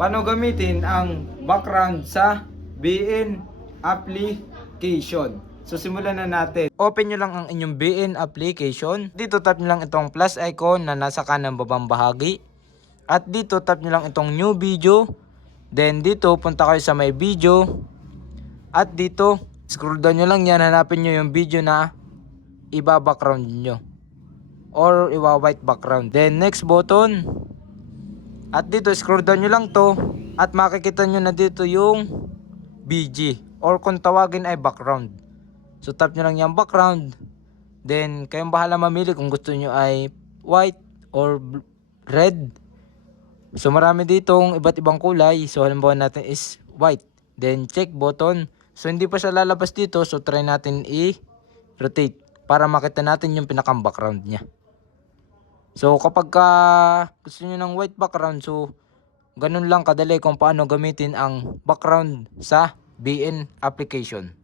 paano gamitin ang background sa BN application. So simulan na natin. Open nyo lang ang inyong BN application. Dito tap nyo lang itong plus icon na nasa kanang babang bahagi. At dito tap nyo lang itong new video. Then dito punta kayo sa may video. At dito scroll down nyo lang yan. Hanapin nyo yung video na iba-background nyo. Or iwa-white background. Then next button. At dito scroll down nyo lang to. At makikita nyo na dito yung BG. Or kung tawagin ay background. So tap nyo lang yung background. Then kayong bahala mamili kung gusto nyo ay white or red. So marami ditong iba't ibang kulay. So halimbawa natin is white. Then check button. So hindi pa siya lalabas dito. So try natin i-rotate. Para makita natin yung pinakang background niya. So kapag gusto nyo ng white background. So ganun lang kadali kung paano gamitin ang background sa BN application.